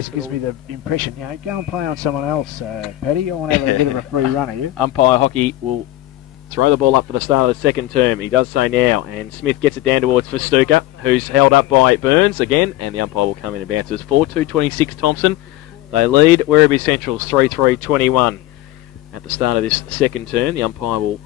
This gives me the impression, go and play on someone else, Paddy. I want to have a bit of a free run of you. Umpire Hockey will throw the ball up for the start of the second term. He does so now, and Smith gets it down towards Festuca, who's held up by Burns again, and the umpire will come in and bounces. 4-2-26 Thomson. They lead Werribee Central's 3-3-21. At the start of this second term, the umpire will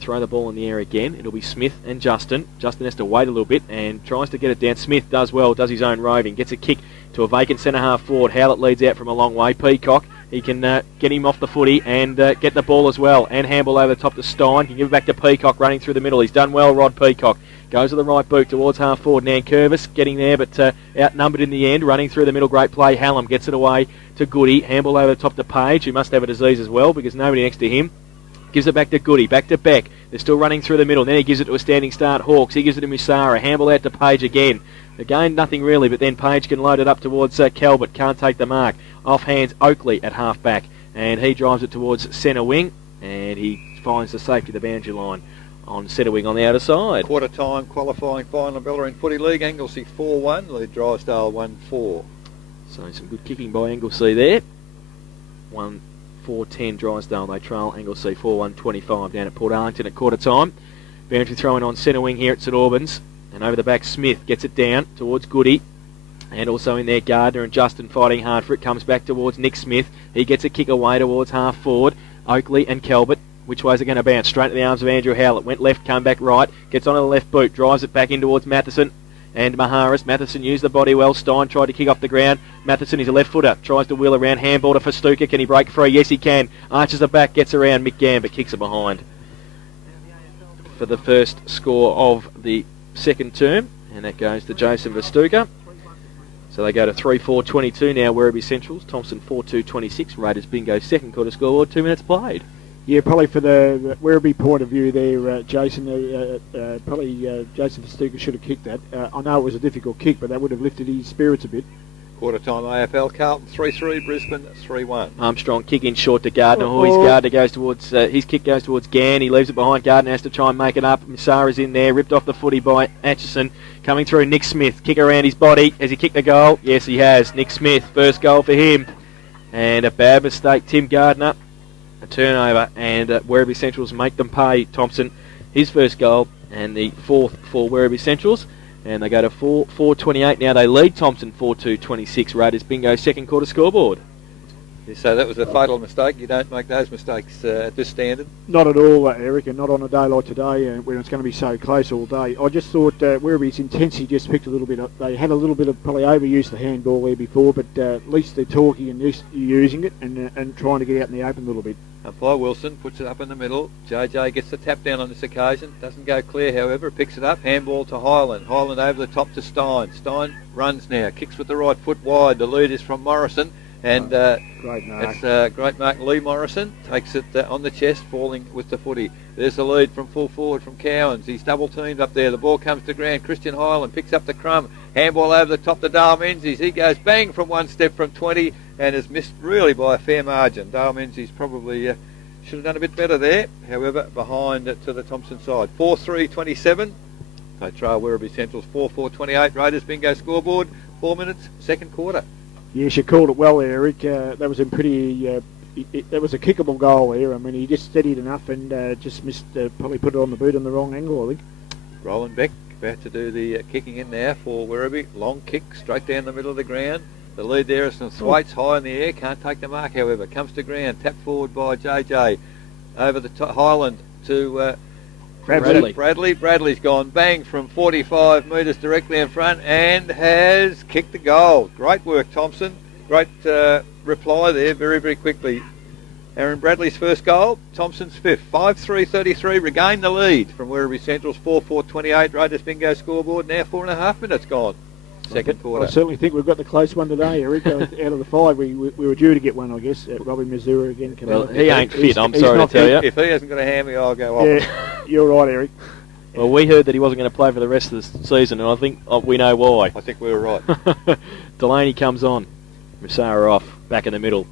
throw the ball in the air again. It'll be Smith and Justin. Justin has to wait a little bit and tries to get it down. Smith does well, does his own roving, gets a kick to a vacant centre half forward. Howlett leads out from a long way. Peacock, he can get him off the footy and get the ball as well. And handball over the top to Stein. Can give it back to Peacock running through the middle. He's done well, Rod Peacock. Goes to the right boot towards half forward. Nankervis getting there, but outnumbered in the end. Running through the middle, great play. Hallam gets it away to Goody. Handball over the top to Page, who must have a disease as well because nobody next to him. Gives it back to Goody, back to Beck. They're still running through the middle. Then he gives it to a standing start, Hawks. He gives it to Musara. Handball out to Page again. Again, nothing really, but then Page can load it up towards Calvert. Can't take the mark. Off hands Oakley at half back. And he drives it towards centre wing. And he finds the safety of the boundary line on centre wing on the outer side. Quarter time qualifying final Ballarat Footy League. Anglesey 4-1, lead Drysdale 1-4. So some good kicking by Anglesey there. 1-4-10 Drysdale. They trail Anglesey 4-1-25 down at Port Arlington at quarter time. Boundary throwing on centre wing here at St Albans. And over the back, Smith gets it down towards Goody. And also in there, Gardner and Justin fighting hard for it. Comes back towards Nick Smith. He gets a kick away towards half forward. Oakley and Calvert. Which way is it going to bounce? Straight to the arms of Andrew Howlett. Went left, come back right. Gets onto the left boot. Drives it back in towards Matheson and Maharis. Matheson used the body well. Stein tried to kick off the ground. Matheson is a left footer. Tries to wheel around. Handball to Festuca. Can he break free? Yes, he can. Arches the back. Gets around. Mick Gambit kicks it behind for the first score of the second term. And that goes to Jason Festuca. So they go to 3-4-22 now, Werribee Centrals. Thomson 4-2-26. Raiders bingo second quarter scoreboard. 2 minutes played. Yeah, probably for the Werribee point of view there, Jason, Jason Festuca should have kicked that. I know it was a difficult kick, but that would have lifted his spirits a bit. Quarter time AFL, Carlton 3-3, Brisbane 3-1. Armstrong kick in short to Gardner. Gardner goes towards, his kick goes towards Gann. He leaves it behind. Gardner has to try and make it up. Misara's in there, ripped off the footy by Atchison. Coming through, Nick Smith, kick around his body. Has he kicked the goal? Yes, he has. Nick Smith, first goal for him. And a bad mistake, Tim Gardner. A turnover, and Werribee Centrals make them pay. Thomson, his first goal, and the fourth for Werribee Centrals. And they go to 4-4-28 now. They lead Thomson 4-2-26. Raiders bingo second quarter scoreboard. So that was a fatal mistake. You don't make those mistakes at this standard. Not at all, Eric, and not on a day like today when it's going to be so close all day. I just thought Werribee's intensity just picked a little bit up. They had a little bit of probably overused the handball there before, but at least they're talking and using it and trying to get out in the open a little bit. Umpire Wilson puts it up in the middle. JJ gets the tap down on this occasion. Doesn't go clear, however. Picks it up. Handball to Highland. Highland over the top to Stein. Stein runs now. Kicks with the right foot wide. The lead is from Morrison. And great mark. It's great mark. Lee Morrison takes it on the chest, falling with the footy. There's the lead from full forward from Cowans. He's double teamed up there. The ball comes to ground. Christian Highland picks up the crumb. Handball over the top to Dale Menzies. He goes bang from one step from 20 and has missed really by a fair margin. Dale Menzies probably should have done a bit better there. However, behind to the Thomson side. 4-3-27. They trail Werribee Centrals 4-4-28. Raiders bingo scoreboard. 4 minutes, second quarter. Yes, you called it well there, Eric. That was a pretty... that was a kickable goal there. I mean, he just steadied enough and just missed... probably put it on the boot on the wrong angle, I think. Roland Beck about to do the kicking in there for Werribee. Long kick, straight down the middle of the ground. The lead there is some Thwaites high in the air. Can't take the mark, however. Comes to ground. Tapped forward by JJ. Over the Highland to... Bradley. Bradley's gone bang from 45 metres directly in front and has kicked the goal. Great work, Thomson. Great reply there very, very quickly. Aaron Bradley's first goal, Thomson's fifth. 5-3-33, regained the lead from Werribee Central's 4-4-28. Raiders bingo scoreboard, now 4.5 minutes gone. Second quarter. I certainly think we've got the close one today, Eric. Out of the five, we were due to get one, I guess. Robbie Missouri again. Well, he ain't fit, I'm sorry to tell you. If he hasn't got a hammy, I'll go off. Yeah, you're right, Eric. Well, we heard that he wasn't going to play for the rest of the season, and I think we know why. I think we were right. Delaney comes on. Musara off, back in the middle.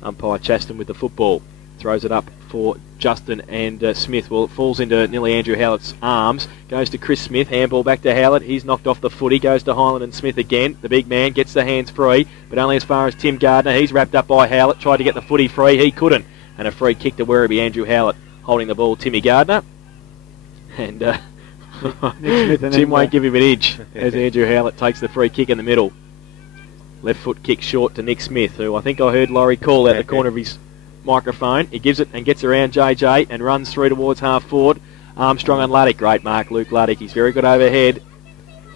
Umpire Chaston with the football. Throws it up for Justin and Smith. Well, it falls into nearly Andrew Howlett's arms. Goes to Chris Smith. Handball back to Howlett. He's knocked off the footy. Goes to Highland and Smith again. The big man gets the hands free, but only as far as Tim Gardner. He's wrapped up by Howlett. Tried to get the footy free. He couldn't. And a free kick to Werribee. Andrew Howlett holding the ball. Timmy Gardner. And Tim won't give him an inch as Andrew Howlett takes the free kick in the middle. Left foot kick short to Nick Smith, who I think I heard Laurie call out the corner of his microphone. He gives it and gets around JJ and runs through towards half forward. Armstrong and Luddick. Great mark, Luke Luddick. He's very good overhead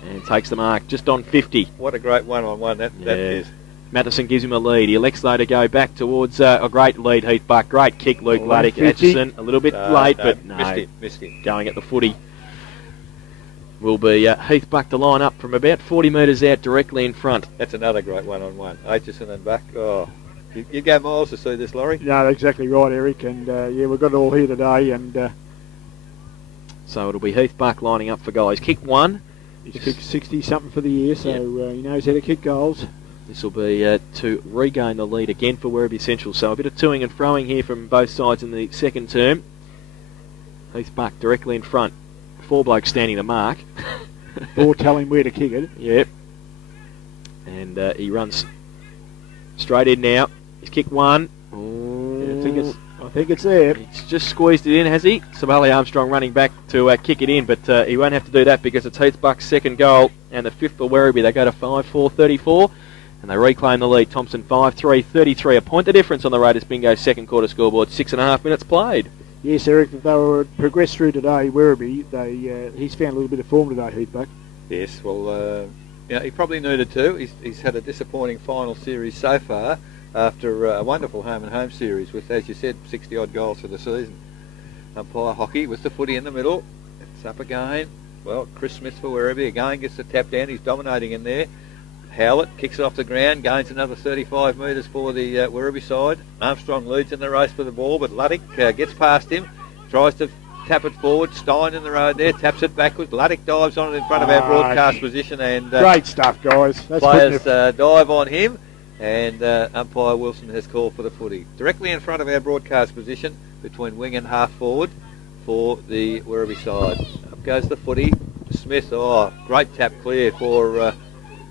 and takes the mark just on 50. What a great one-on-one that is. Matheson gives him a lead. He elects though to go back towards a great lead, Heath Buck. Great kick, Luke Luddick. Atchison a little bit late, but no. Missed him. Going at the footy will be Heath Buck to line up from about 40 metres out directly in front. That's another great one-on-one. Atchison and Buck. Oh, you go miles to see this, Laurie. No, exactly right, Eric. And we've got it all here today. And so it'll be Heath Buck lining up for guys. Kick one. He's kicked 60-something for the year, so he knows how to kick goals. This will be to regain the lead again for Werribee Central. So a bit of toing and froing here from both sides in the second term. Heath Buck directly in front. 4 blokes standing to mark. 4 tell him where to kick it. Yep. And he runs straight in now. He's kicked one. Yeah, I think it's there. He's just squeezed it in, has he? Sabali Armstrong running back to kick it in, but he won't have to do that because it's Heath Buck's second goal and the 5th for Werribee. They go to 5-4-34 and they reclaim the lead. Thomson 5-3-33. A point the difference on the Raiders Bingo second quarter scoreboard. 6.5 minutes played. Yes, Eric, they were progressed through today. Werribee, he's found a little bit of form today, Heath Buck. Yes, well, he probably needed to. He's had a disappointing final series so far after a wonderful home-and-home series with, as you said, 60-odd goals for the season. Umpire hockey with the footy in the middle. It's up again. Well, Chris Smith for Werribee again gets the tap down. He's dominating in there. Howlett kicks it off the ground, gains another 35 metres for the Werribee side. Armstrong leads in the race for the ball, but Luddick gets past him, tries to tap it forward. Stein in the road there, taps it backwards. Luddick dives on it in front of our broadcast position. And great stuff, guys. That's players dive on him, and umpire Wilson has called for the footy. Directly in front of our broadcast position, between wing and half forward for the Werribee side. Up goes the footy. Smith, great tap clear for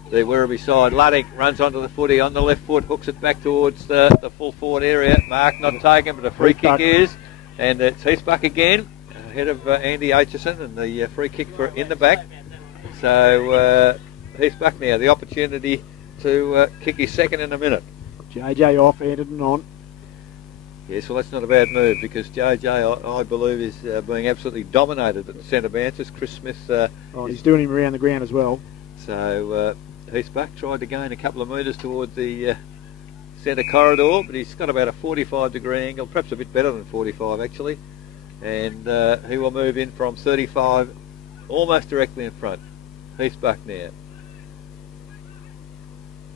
the Werribee side. Luddick runs onto the footy on the left foot, hooks it back towards the full forward area. Mark not taken, but a free kick is. And it's Heath Buck again, ahead of Andy Atchison, and the free kick for in the back. So Heath Buck now, the opportunity to kick his second in a minute. JJ off-handed and on. Yes, well, that's not a bad move because JJ, I believe, is being absolutely dominated at the centre bounces. Chris Smith... he's doing him around the ground as well. So... Heath Buck tried to gain a couple of metres towards the centre corridor, but he's got about a 45-degree angle, perhaps a bit better than 45 actually, and he will move in from 35 almost directly in front. Heath Buck now.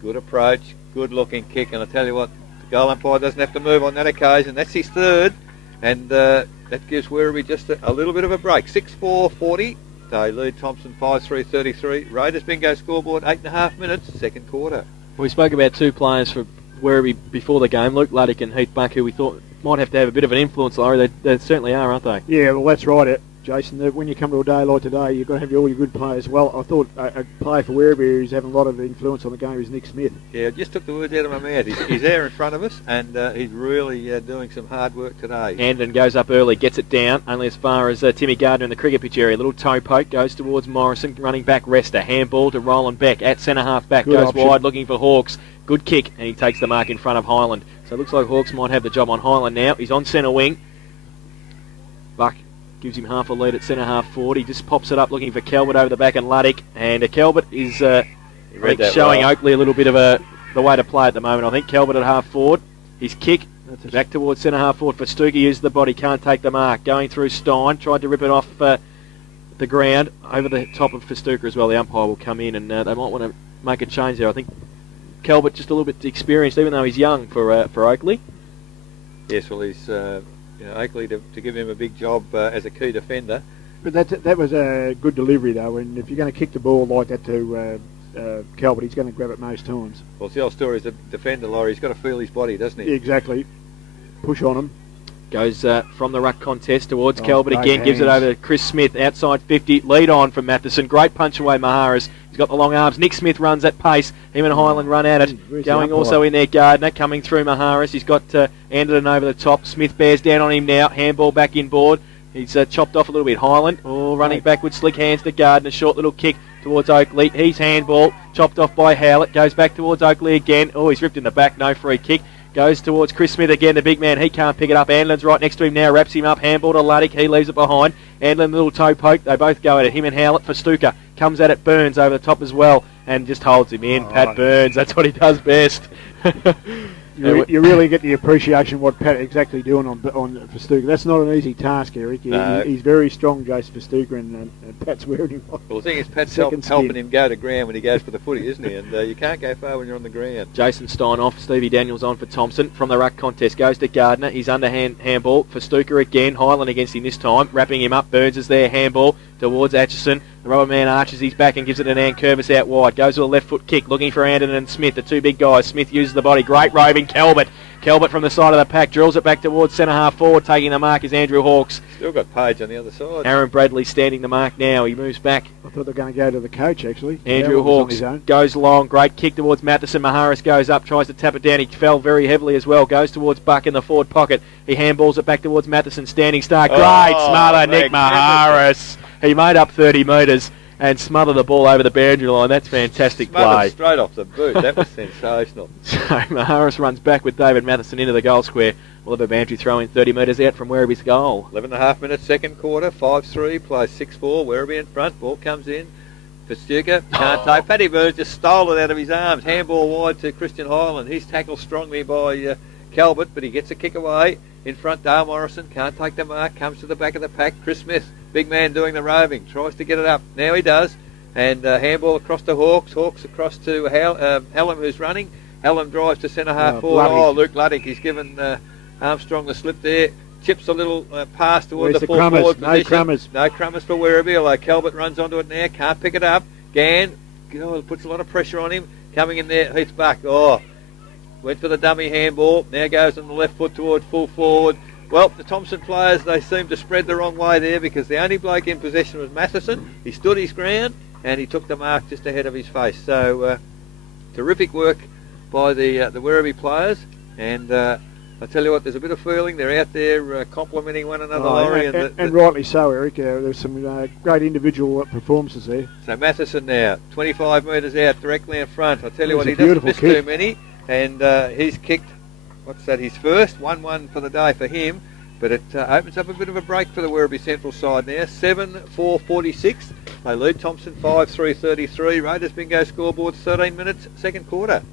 Good approach, good looking kick, and I tell you what, the goal umpire doesn't have to move on that occasion. That's his third, and that gives Werribee just a little bit of a break. 6-4-40. They lead Thomson 5-3-33. Raiders Bingo scoreboard 8.5 minutes, second quarter. We spoke about 2 players for Werribee before the game, Luke Luddick and Heath Buck, who we thought might have to have a bit of an influence, Laurie. They certainly are, aren't they? Yeah, well, that's right, Jason. When you come to a day like today, you've got to have all your good players. Well, I thought a player for Werribee who's having a lot of influence on the game is Nick Smith. Yeah, I just took the words out of my mouth. He's there in front of us, and he's really doing some hard work today. Andon goes up early, gets it down, only as far as Timmy Gardner in the cricket pitch area. Little toe poke, goes towards Morrison, running back Rester. Handball to Roland Beck at centre half back, goes wide, looking for Hawks. Good kick, and he takes the mark in front of Highland. So it looks like Hawks might have the job on Highland now. He's on centre wing. Buck gives him half a lead at centre half forward. He just pops it up looking for Kelbert over the back and Luddick. And Kelbert is showing Oakley a little bit of the way to play at the moment. I think Kelbert at half forward. His kick back towards centre half forward for Stuckey. Uses the body, can't take the mark. Going through Stein, tried to rip it off the ground over the top of Festuca as well. The umpire will come in and they might want to make a change there. I think Kelbert just a little bit experienced, even though he's young for Oakley. Yes, well, he's Oakley to give him a big job as a key defender. But that was a good delivery though, and if you're going to kick the ball like that to Kelbert, he's going to grab it most times. Well, it's the old story, as a defender, Laurie, he's got to feel his body, doesn't he? Yeah, exactly. Push on him. Goes from the ruck contest towards Oh, Kelvin great again. Gives it hands. over to Chris Smith. Outside 50. Lead on from Matheson. Great punch away Maharis. He's got the long arms. Nick Smith runs at pace. Him and Highland run at it. Where's the Going umpire? also in there, Gardner. Coming through Maharis. He's got Anderton over the top. Smith bears down on him now. Handball back inboard. He's chopped off a little bit. Highland. Oh, running back with slick hands to Gardner. Short little kick towards Oakley. He's handball. Chopped off by Howlett. Goes back towards Oakley again. Oh, he's ripped in the back. No free kick. Goes towards Chris Smith again, the big man. He can't pick it up. Anlin's right next to him now. Wraps him up. Handball to Luddick. He leaves it behind. Anlin, little toe poke. They both go at it. Him and Howlett for Stuka. Comes at it. Burns over the top as well. And just holds him in. Pat Burns. That's what he does best. You really get the appreciation of what Pat exactly doing on Festuca. That's not an easy task, Eric. No. He's very strong, Jace Festuca, and Pat's wearing him. Well, the thing is, Pat's Second helping skin. him go to ground when he goes for the footy, isn't he? And you can't go far when you're on the ground. Jason Stein off. Stevie Daniels on for Thomson. From the ruck contest goes to Gardner. He's underhand handball for Stuka again. Highland against him this time. Wrapping him up. Burns is there. Handball towards Atchison. The rubber man arches his back and gives it an Ann Curvis out wide. Goes to a left foot kick. Looking for Anderton and Smith, the two big guys. Smith uses the body. Great roving Calvert. Calvert from the side of the pack drills it back towards centre half forward. Taking the mark is Andrew Hawkes. Still got Page on the other side. Aaron Bradley standing the mark now. He moves back. I thought they were going to go to the coach, actually. Andrew Howard was on Hawkes his own. goes long. Great kick towards Matheson. Maharis goes up, tries to tap it down. He fell very heavily as well. Goes towards Buck in the forward pocket. He handballs it back towards Matheson. Standing start. Great smother, Nick Maharis. He made up 30 metres and smothered the ball over the boundary line. That's fantastic play. Straight off the boot. That was sensational. So Maharis runs back with David Matheson into the goal square. We'll have a boundary throw in 30 metres out from Werribee's goal. 11.5 minutes, second quarter. 5-3, plays 6-4. Werribee in front. Ball comes in. Festuca can't take. Paddy Burns just stole it out of his arms. Handball wide to Christian Highland. He's tackled strongly by Calvert, but he gets a kick away. In front, Dale Morrison can't take the mark. Comes to the back of the pack. Chris Smith, big man doing the roving. Tries to get it up. Now he does. And handball across to Hawkes. Hawkes across to Hallam, who's running. Hallam drives to centre half forward. Luddick. Oh, Luke Luddick. He's given Armstrong the slip there. Chips a little pass towards Where's the the full forward crummers? No position. crummers. No crummers for Werribee, although Calvert runs onto it now. Can't pick it up. Gann puts a lot of pressure on him. Coming in there, Heath Buck. Oh, went for the dummy handball. Now goes on the left foot toward full forward. Well, the Thomson players, they seem to spread the wrong way there because the only bloke in possession was Matheson. He stood his ground and he took the mark just ahead of his face. So, terrific work by the Werribee players. And I tell you what, there's a bit of feeling. They're out there complimenting one another, Laurie. And rightly so, Eric. There's some great individual performances there. So Matheson now, 25 metres out, directly in front. I tell you what, It he was a doesn't miss beautiful too many. And he's kicked, what's that, his first? 1-1 for the day for him. But it opens up a bit of a break for the Werribee Central side now. 7-4-46. They lead Thomson 5-3-33. Raiders bingo scoreboard 13 minutes, second quarter.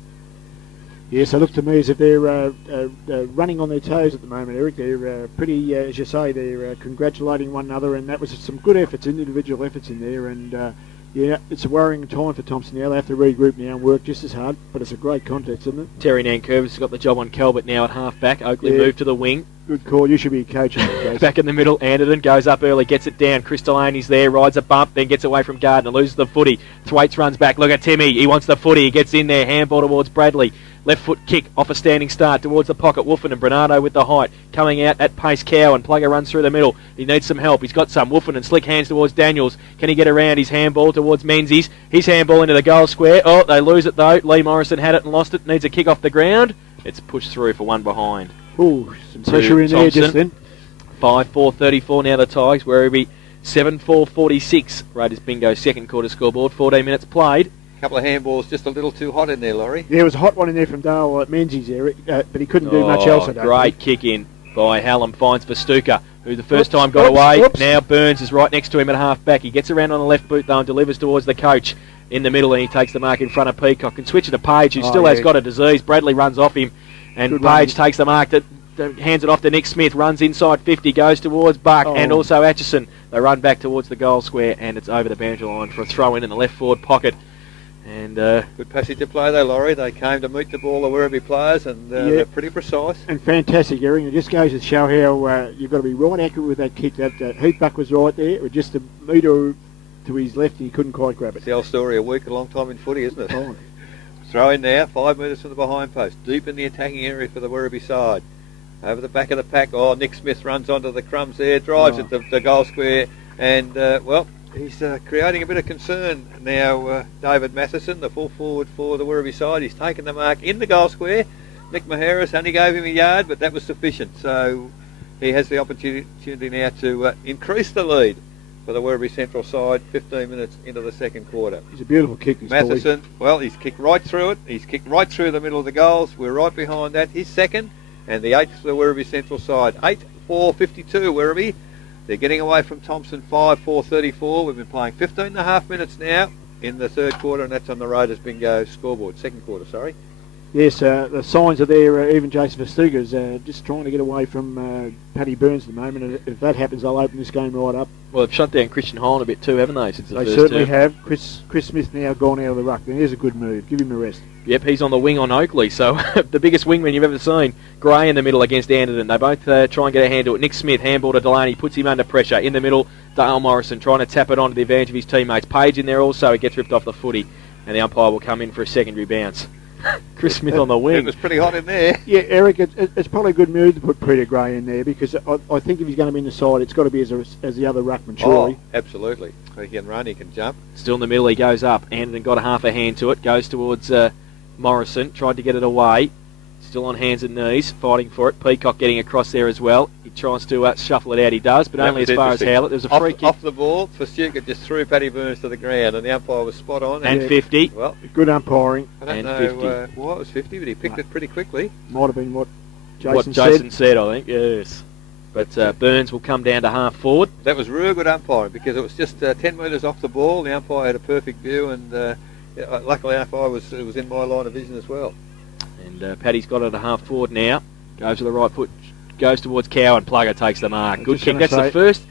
Yes, it looked to me as if they're running on their toes at the moment, Eric. They're pretty, as you say, they're congratulating one another, and that was some good efforts, individual efforts in there. And yeah, it's a worrying time for Thomson now. They have to regroup now and work just as hard, but it's a great contest, isn't it? Terry Nankervis has got the job on Calvert now at half back. Oakley moved to the wing. Good call. You should be coaching. Back in the middle, Anderton goes up early, gets it down. Chris Delaney's there, rides a bump, then gets away from Gardner, loses the footy. Thwaites runs back. Look at Timmy. He wants the footy. He gets in there. Handball towards Bradley. Left foot kick off a standing start towards the pocket. Wolfen and Bernardo with the height. Coming out at pace, Cow, and Plugger runs through the middle. He needs some help. He's got some. Wolfen and slick hands towards Daniels. Can he get around his handball towards Menzies? His handball into the goal square. Oh, they lose it though. Lee Morrison had it and lost it. Needs a kick off the ground. It's pushed through for one behind. Ooh, some pressure in there just then. 5-4-34 now the Tigers. Werribee 7-4-46. Raiders bingo second quarter scoreboard. 14 minutes played. Couple of handballs just a little too hot in there, Laurie. Yeah, it was a hot one in there from Dale Menzies there, but he couldn't do much else. I don't Great think. kick in by Hallam. Finds Festuca, who the first time got away. Now Burns is right next to him at half back. He gets around on the left boot though and delivers towards the coach in the middle, and he takes the mark in front of Peacock and switches to Page, who still has got a disease. Bradley runs off him, and Good Page run. takes the mark. Hands it off to Nick Smith, runs inside 50, goes towards Buck and also Atchison. They run back towards the goal square, and it's over the boundary line for a throw in the left forward pocket. And good passage to play though, Laurie. They came to meet the ball, the Werribee players, and they're pretty precise. And fantastic, Eric. It just goes to show how you've got to be right accurate with that kick. That Heath Buck was right there. It was just a metre to his left. He couldn't quite grab It's it. the old story, a week, a long time in footy, isn't it? Oh. Throw in now, 5 metres from the behind post, deep in the attacking area for the Werribee side. over the back of the pack. Oh, Nick Smith runs onto the crumbs there, drives at the goal square, and he's creating a bit of concern now. David Matheson, the full forward for the Werribee side, he's taken the mark in the goal square. Nick Maheras only gave him a yard, but that was sufficient. So he has the opportunity now to increase the lead for the Werribee Central side 15 minutes into the second quarter. He's a beautiful kick, this Matheson, he's kicked right through it. He's kicked right through the middle of the goals. We're right behind that. He's second, and the 8th for the Werribee Central side. 8-4-52 Werribee. They're getting away from Thomson 5-4-34. We've been playing 15 and a half minutes now in the third quarter, and that's on the Raiders bingo scoreboard. Second quarter, sorry. Yes, the signs are there. Even Jason Verstuga's just trying to get away from Paddy Burns at the moment. And if that happens, they'll open this game right up. Well, they've shut down Christian Holland a bit too, haven't they, since the They first certainly term? have. Chris Smith now gone out of the ruck. There's a good move. Give him a rest. Yep, he's on the wing on Oakley, so the biggest wingman you've ever seen. Gray in the middle against Anderton. They both try and get a hand to it. Nick Smith, handball to Delaney, puts him under pressure. In the middle, Dale Morrison trying to tap it on to the advantage of his teammates. Page in there also, it gets ripped off the footy, and the umpire will come in for a secondary bounce. Chris Smith on the wing. It was pretty hot in there. Yeah, Eric, it's probably a good move to put Peter Gray in there because I think if he's going to be in the side, it's got to be as the other ruckman, surely. Oh, absolutely. He can run, he can jump. Still in the middle, he goes up. Anderton got a half a hand to it, goes towards Morrison, tried to get it away. Still on hands and knees, fighting for it. Peacock getting across there as well. He tries to shuffle it out, he does, but only as far as Howlett. There's a free kick. Off the ball, Verstuga just threw Paddy Burns to the ground, and the umpire was spot on. And 50. Well, good umpiring. I don't know 50. why it was 50, but he picked it pretty quickly. Might have been what Jason said, I think, yes. But Burns will come down to half forward. That was real good umpiring because it was just 10 metres off the ball. The umpire had a perfect view, and luckily enough, it was in my line of vision as well. And Paddy's got it a half forward now. Goes to the right foot, goes towards Cowan. Plugger takes the mark. Good kick. That's the first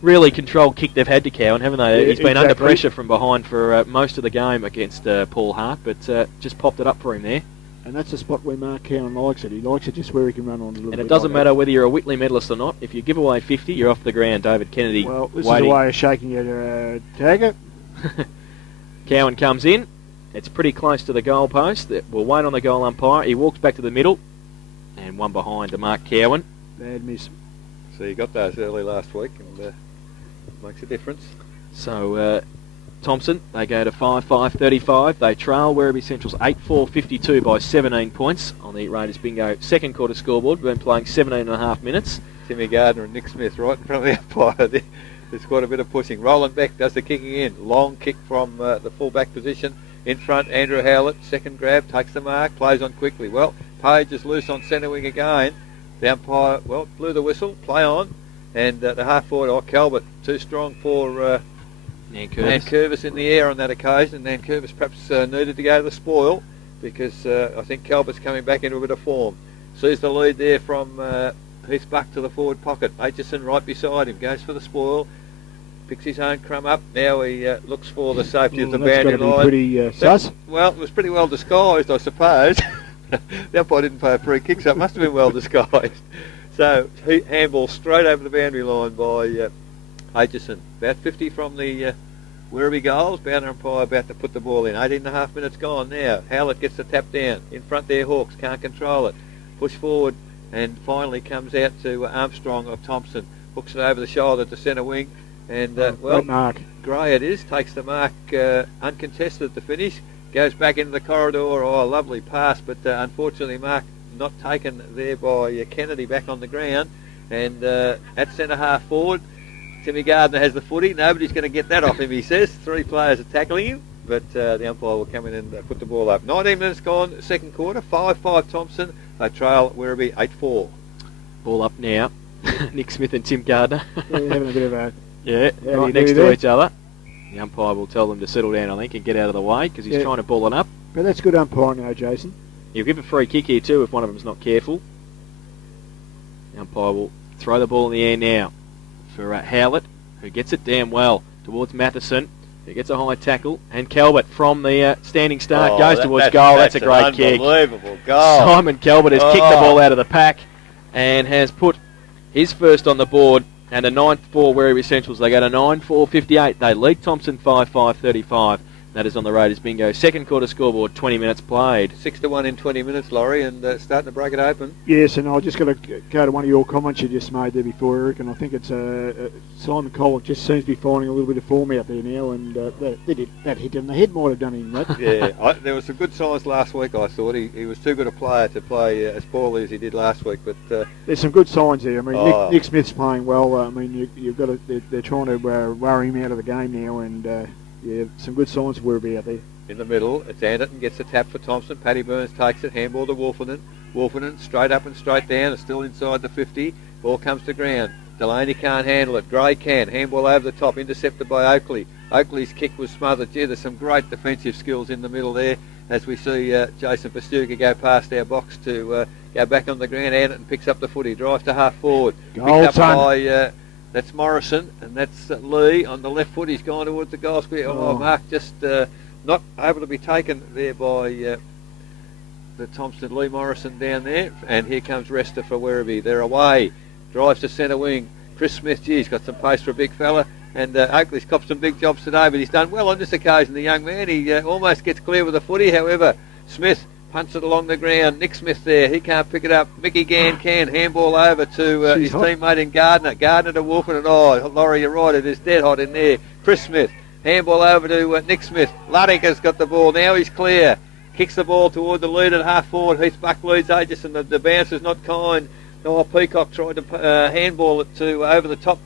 really controlled kick they've had to Cowan, haven't they? Yeah, He's been under pressure from behind for most of the game against Paul Hart, but just popped it up for him there. And that's the spot where Mark Cowan likes it. He likes it just where he can run on a little bit. And it doesn't matter whether you're a Whitley medalist or not. If you give away 50, you're off the ground. David Kennedy Well, this waiting. is a way of shaking your tagger. Cowan comes in. It's pretty close to the goal post. We'll wait on the goal umpire. He walks back to the middle. And one behind to Mark Cowan. Bad miss. So you got those early last week, and makes a difference. So Thomson, they go to 5-5-35. They trail Werribee Central's 8-4-52 by 17 points on the Raiders bingo second quarter scoreboard. We've been playing 17 and a half minutes. Timmy Gardner and Nick Smith right in front of the umpire. There's quite a bit of pushing. Roland Beck does the kicking in. Long kick from the full-back position. In front, Andrew Howlett, second grab, takes the mark, plays on quickly. Well, Page is loose on centre wing again. The umpire, blew the whistle, play on. And the half forward, Calvert, too strong for Nankervis in the air on that occasion. Nankervis perhaps needed to go to the spoil because I think Calvert's coming back into a bit of form. Sees the lead there from Heath Buck to the forward pocket. Aitchison right beside him, goes for the spoil. Picks his own crumb up. Now he looks for the safety of the boundary line. Pretty sus. Well, it was pretty well disguised, I suppose. The umpire didn't pay a free kick, so it must have been well disguised. So he handball straight over the boundary line by Aitchison. About 50 from the Werribee goals. Boundary umpire about to put the ball in. 18.5 minutes gone now. Howlett gets the tap down. In front there, Hawks can't control it. Push forward and finally comes out to Armstrong of Thomson. Hooks it over the shoulder to centre wing. And, mark. Gray it is, takes the mark uncontested at the finish, goes back into the corridor. Oh, lovely pass, but unfortunately mark not taken there by Kennedy back on the ground. And at centre half forward, Timmy Gardner has the footy. Nobody's going to get that off him, he says. 3 players are tackling him, but the umpire will come in and put the ball up. 19 minutes gone, second quarter, 5-5 Thomson. They trail Werribee 8-4. Ball up now. Nick Smith and Tim Gardner. Yeah, having a bit of a... Yeah, right next to each other. The umpire will tell them to settle down, I think, and get out of the way because he's trying to ball it up. But that's good umpiring now, Jason. He'll give a free kick here too if one of them's not careful. The umpire will throw the ball in the air now for Howlett, who gets it damn well towards Matheson, who gets a high tackle, and Calvert from the standing start goes towards goal. That's a great kick. Unbelievable goal. Simon Calvert has kicked the ball out of the pack and has put his first on the board. And a 9-4 Werribee Centrals. They go to 9-4-58. They lead Thomson 5-5-35. That is on the Raiders bingo. Second quarter scoreboard, 20 minutes played. 6-1 in 20 minutes, Laurie, and starting to break it open. Yes, and I just got to go to one of your comments you just made there before, Eric, and I think it's Simon Cole just seems to be finding a little bit of form out there now, and that hit in the head might have done him that. Yeah, there was some good signs last week, I thought. He was too good a player to play as poorly as he did last week, but... There's some good signs there. I mean, Nick Smith's playing well. I mean, you've got to, they're trying to worry him out of the game now, and... yeah, some good signs for Werribee out there. In the middle, it's Anderton, gets the tap for Thomson. Paddy Burns takes it, handball to Wolferton. Wolferton straight up and straight down, it's still inside the 50. Ball comes to ground. Delaney can't handle it. Gray can. Handball over the top, intercepted by Oakley. Oakley's kick was smothered. Gee, there's some great defensive skills in the middle there as we see Jason Pastuka go past our box to go back on the ground. Anderton picks up the footy, drives to half forward. Picked up by... that's Morrison, and that's Lee on the left foot. He's gone towards the goal square. Mark just not able to be taken there by the Thomson. Lee Morrison down there, and here comes Resta for Werribee. They're away. Drives to centre wing. Chris Smith, he's got some pace for a big fella, and Oakley's copped some big jobs today, but he's done well on this occasion, the young man. He almost gets clear with the footy. However, Smith punts it along the ground. Nick Smith there, he can't pick it up. Mickey Gann can. Handball over to his teammate in Gardner. Gardner to Wolfen, and Laurie, you're right, it is dead hot in there. Chris Smith, handball over to Nick Smith. Luddick has got the ball, now he's clear. Kicks the ball toward the lead at half forward. Heath Buck leads Aegis, and the bounce is not kind. Peacock tried to handball it to over the top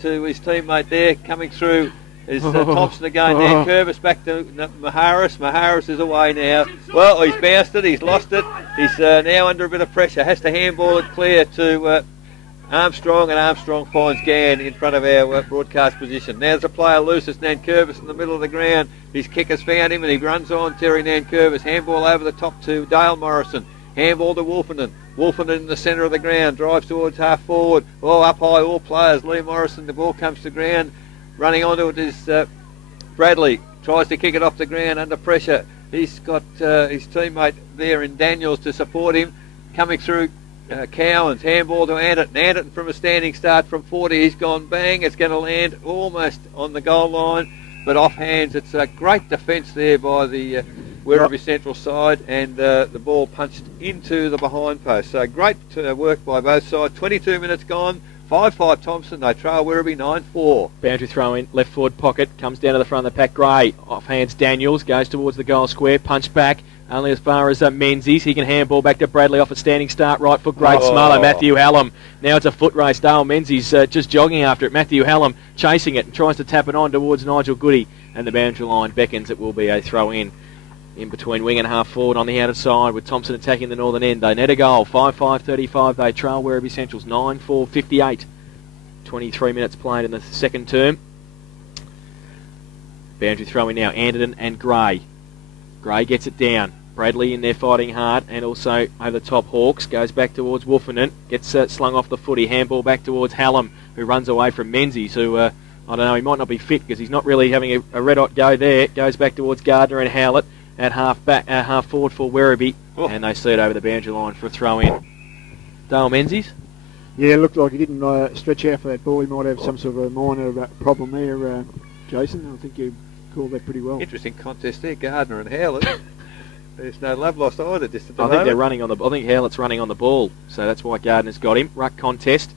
to his teammate there. Coming through is Thomson again. Dan Curvis back to Maharis. Maharis is away now. Well, he's bounced it. He's lost it. He's now under a bit of pressure. Has to handball it clear to Armstrong, and Armstrong finds Gann in front of our broadcast position. Now there's a player loose. It's Nankervis in the middle of the ground. His kicker's found him, and he runs on. Terry Nankervis. Handball over the top to Dale Morrison. Handball to Wolferton. Wolferton in the centre of the ground. Drives towards half forward. Up high, all players. Lee Morrison, the ball comes to ground. Running onto it is Bradley. Tries to kick it off the ground under pressure. He's got his teammate there in Daniels to support him. Coming through Cowans. Handball to Anderton. Anderton from a standing start from 40. He's gone bang. It's going to land almost on the goal line, but off hands. It's a great defence there by the Werribee Central side, and the ball punched into the behind post. So great work by both sides. 22 minutes gone. 5-5 Thomson. They trail Werribee 9-4. Boundary throw in, left forward pocket, comes down to the front of the pack. Gray, off hands Daniels, goes towards the goal square, punch back, only as far as Menzies. He can handball back to Bradley off a standing start, right foot, great smuller, Matthew Hallam. Now it's a foot race. Dale Menzies just jogging after it. Matthew Hallam chasing it and tries to tap it on towards Nigel Goody, and the boundary line beckons. It will be a throw in between wing and half forward on the outer side, with Thomson attacking the northern end. They net a goal. 5-5-35. They trail Werribee Centrals 9-4-58. 23 minutes played in the second term. Boundary throwing now. Anderton and Gray. Gray gets it down. Bradley in there fighting hard, and also over the top Hawks. Goes back towards Wolferton. Gets slung off the footy. Handball back towards Hallam, who runs away from Menzies, who... I don't know, he might not be fit because he's not really having a red-hot go there. Goes back towards Gardner and Howlett at half forward for Werribee, and they see it over the boundary line for a throw-in. Dale Menzies? Yeah, it looked like he didn't stretch out for that ball. He might have some sort of a minor problem there, Jason. I think you called that pretty well. Interesting contest there, Gardner and Howlett. There's no love lost either. Just at the I moment. think they're running on the. I think Howlett's running on the ball, so that's why Gardner's got him. Ruck contest.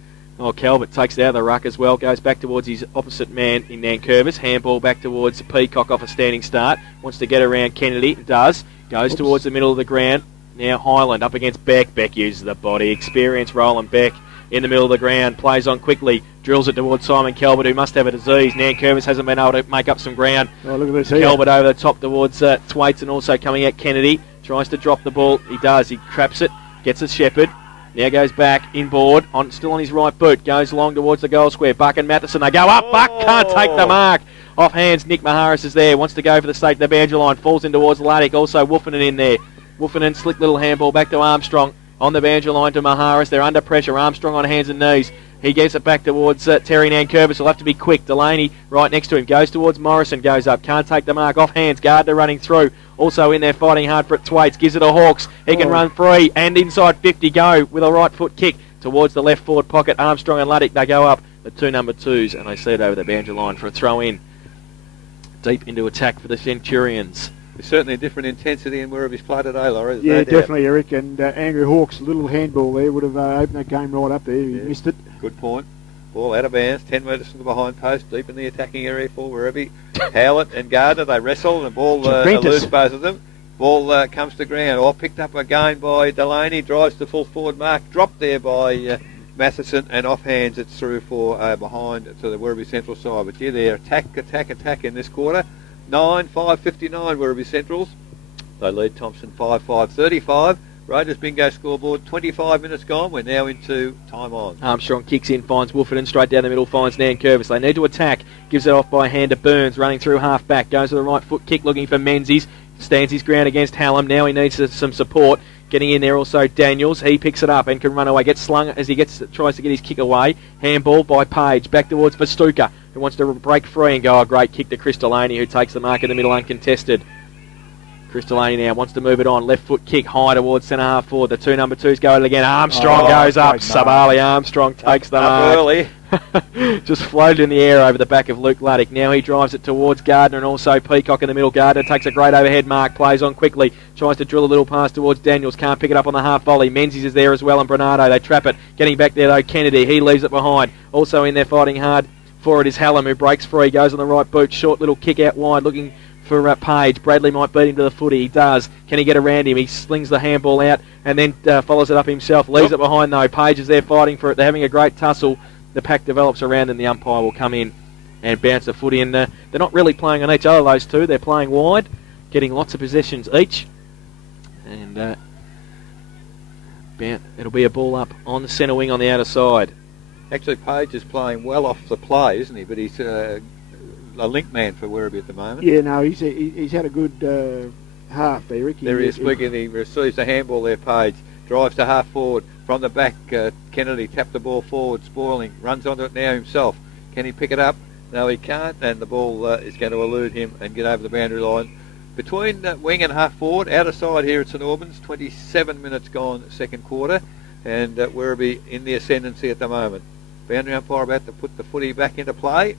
Calvert takes it out of the ruck as well. Goes back towards his opposite man in Nankervis. Handball back towards Peacock off a standing start. Wants to get around Kennedy. Does. Goes towards the middle of the ground. Now Highland up against Beck. Beck uses the body. Experienced Roland Beck in the middle of the ground. Plays on quickly. Drills it towards Simon Calvert, who must have a disease. Nankervis hasn't been able to make up some ground. Oh, look at this here. Calvert over the top towards Thwaites, and also coming at Kennedy. Tries to drop the ball. He does. He traps it. Gets a Shepherd. Now goes back inboard, still on his right boot. Goes along towards the goal square. Buck and Matheson, they go up. Buck can't take the mark. Off hands, Nick Maharis is there. Wants to go for the stake of the boundary line. Falls in towards Luddick. Also Wolferton in there. Wolferton, slick little handball back to Armstrong. On the boundary line to Maharis. They're under pressure. Armstrong on hands and knees. He gets it back towards Terry Nankervis. He'll have to be quick. Delaney right next to him. Goes towards Morrison. Goes up. Can't take the mark. Off hands. Gardner running through. Also in there fighting hard for it. Thwaites gives it a Hawks. He can run free. And inside 50 go with a right foot kick towards the left forward pocket. Armstrong and Luddick. They go up. The two number twos. And they see it over the boundary line for a throw in. deep into attack for the Centurions. There's certainly a different intensity in Werribee's play today, Laurie. Yeah, no definitely, Eric. And Andrew Hawk's little handball there would have opened that game right up there. He missed it. Good point. Ball out of bounds, 10 metres from the behind post, deep in the attacking area for Werribee. Howlett and Gardner, they wrestle, and the ball eludes both of them. Ball comes to ground, all picked up again by Delaney, drives to full forward mark, dropped there by Matheson, and offhands it through for behind to the Werribee Central side. But yeah, they're attack in this quarter. 9-5-59 Werribee Centrals. They lead Thomson 5-5-35. Raiders bingo scoreboard, 25 minutes gone. We're now into time on. Armstrong kicks in, finds Wolferton straight down the middle, finds Nankervis. They need to attack, gives it off by a hand to Burns, running through half back, goes to the right foot kick, looking for Menzies, stands his ground against Hallam. Now he needs some support. Getting in there also Daniels. He picks it up and can run away. Gets slung as he tries to get his kick away. Handball by Page. Back towards Verstuka, who wants to break free and go. A great kick to Chris Delaney, who takes the mark in the middle uncontested. Chris Delaney now wants to move it on. Left foot kick high towards centre half forward. The two number twos go at it again. Armstrong goes up. Sabali Armstrong takes the mark. Early. Just floated in the air over the back of Luke Luddick. Now he drives it towards Gardner and also Peacock in the middle. Gardner takes a great overhead mark, plays on quickly, tries to drill a little pass towards Daniels, can't pick it up on the half volley. Menzies is there as well and Bernardo. They trap it. Getting back there though, Kennedy. He leaves it behind. Also in there fighting hard for it is Hallam, who breaks free, goes on the right boot. Short little kick out wide looking for Page. Bradley might beat him to the footy. He does. Can he get around him? He slings the handball out and then follows it up himself. Leaves it behind though. Page is there fighting for it. They're having a great tussle. The pack develops around and the umpire will come in and bounce the footy in. They're not really playing on each other, those two. They're playing wide, getting lots of possessions each. And it'll be a ball up on the centre wing on the outer side. Actually, Page is playing well off the play, isn't he? But he's a link man for Werribee at the moment. Yeah, no, he's had a good half there, Rick. There he is speaking. He receives the handball there, Page. Drives to half forward. From the back, Kennedy tapped the ball forward, spoiling. Runs onto it now himself. Can he pick it up? No, he can't. And the ball is going to elude him and get over the boundary line. Between wing and half forward, outer side here at St Albans, 27 minutes gone second quarter. And Werribee in the ascendancy at the moment. Boundary umpire about to put the footy back into play.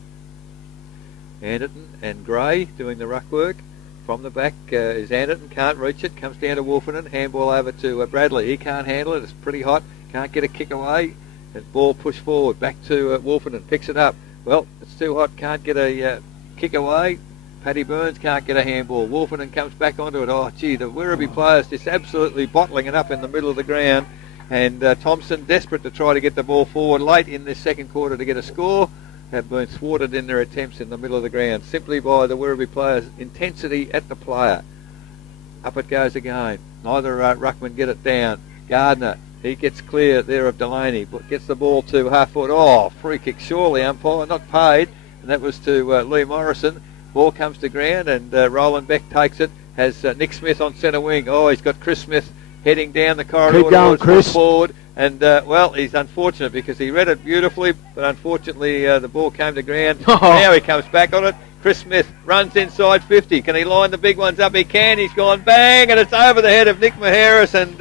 Anderton and Gray doing the ruck work. From the back is Anderton, can't reach it, comes down to Wolferton, handball over to Bradley. He can't handle it, it's pretty hot, can't get a kick away. And ball pushed forward, back to Wolferton, picks it up. Well, it's too hot, can't get a kick away. Paddy Burns can't get a handball. Wolferton comes back onto it. Oh, gee, the Werribee players just absolutely bottling it up in the middle of the ground. And Thomson, desperate to try to get the ball forward late in this second quarter to get a score, have been thwarted in their attempts in the middle of the ground simply by the Werribee players' intensity at the player. Up it goes again. Neither ruckman get it down. Gardner, he gets clear there of Delaney, but gets the ball to half foot. Oh, free kick surely, umpire, not paid. And that was to Lee Morrison. Ball comes to ground and Roland Beck takes it. Has Nick Smith on centre wing. Oh, he's got Chris Smith heading down the corridor. Keep going, Chris. Forward. And, well, he's unfortunate because he read it beautifully, but unfortunately the ball came to ground. Now he comes back on it. Chris Smith runs inside 50. Can he line the big ones up? He can. He's gone bang, and it's over the head of Nick Maharis, and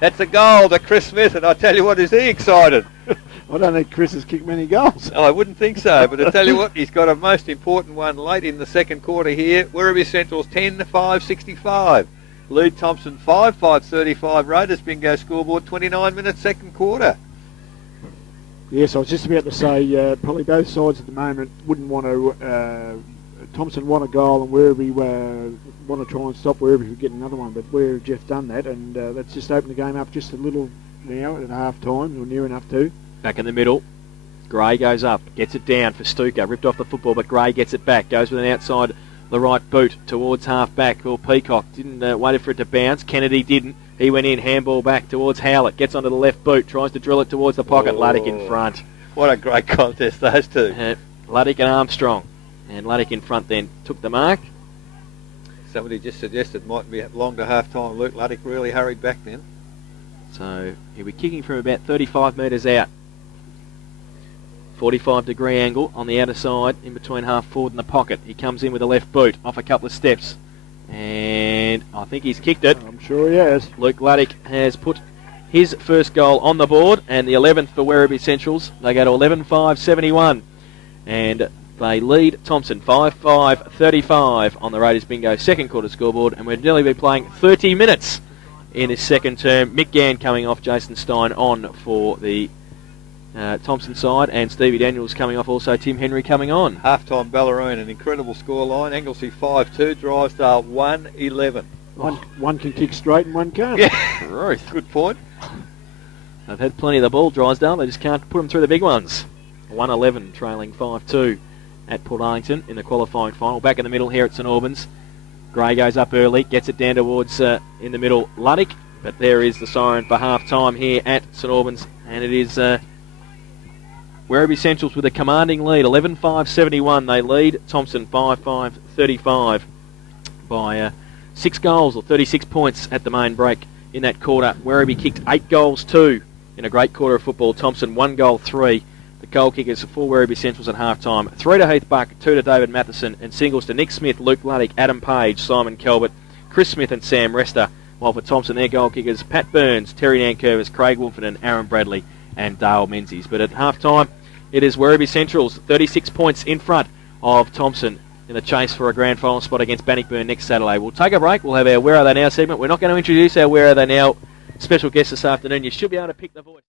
that's a goal to Chris Smith. And I tell you what, is he excited? I don't think Chris has kicked many goals. I wouldn't think so, but I tell you what, he's got a most important one late in the second quarter here. Werribee Central's 10-5-65. Lead Thomson 5-5-35. Raiders bingo scoreboard 29 minutes second quarter. Yes, I was just about to say probably both sides at the moment wouldn't want to. Thomson won a goal and Werribee want to try and stop Werribee from getting another one, but we've just done that, and that's just opened the game up just a little now at half time, or near enough to. Back in the middle. Gray goes up, gets it down for Stuka, ripped off the football, but Gray gets it back, goes with an outside the right boot towards half back. Or Peacock didn't wait for it to bounce. Kennedy didn't. He went in, handball back towards Howlett, gets onto the left boot, tries to drill it towards the pocket. Luddick in front. What a great contest, those two. Luddick and Armstrong. And Luddick in front then took the mark. Somebody just suggested might be long to half time. Luke Luddick really hurried back then. So he'll be kicking from about 35 metres out. 45-degree angle on the outer side, in between half forward and the pocket. He comes in with a left boot, off a couple of steps. And I think he's kicked it. I'm sure he has. Luke Luddick has put his first goal on the board, and the 11th for Werribee Centrals. They go to 11-5-71. And They lead Thomson 5-5-35 on the Raiders Bingo second quarter scoreboard, and we'll nearly be playing 30 minutes in this second term. Mick Gann coming off, Jason Stein on for the Thomson side, and Stevie Daniels coming off, also Tim Henry coming on. Half-time Ballaroon, an incredible scoreline. Anglesey 5-2, Drysdale 1-11. One can kick straight and one can't. Yeah, Ruth. Good point. They've had plenty of the ball, Drysdale. They just can't put them through the big ones. 1-11 trailing 5-2 at Port Arlington in the qualifying final. Back in the middle here at St Albans. Gray goes up early, gets it down towards, in the middle, Luddick. But there is the siren for half-time here at St Albans. And it is Werribee Centrals with a commanding lead. 11-5-71 they lead. Thomson 5-5-35 by 6 goals or 36 points at the main break in that quarter. Werribee kicked 8 goals, 2 in a great quarter of football. Thomson 1 goal, 3. The goal kickers for Werribee Centrals at half-time. 3 to Heath Buck, 2 to David Matheson, and singles to Nick Smith, Luke Luddick, Adam Page, Simon Calvert, Chris Smith and Sam Rester. While for Thomson, their goal kickers, Pat Burns, Terry Nankervis, Craig Wolford and Aaron Bradley and Dale Menzies. But at half-time, it is Werribee Centrals, 36 points in front of Thomson in the chase for a grand final spot against Bannockburn next Saturday. We'll take a break. We'll have our Where Are They Now segment. We're not going to introduce our Where Are They Now special guest this afternoon. You should be able to pick the voice.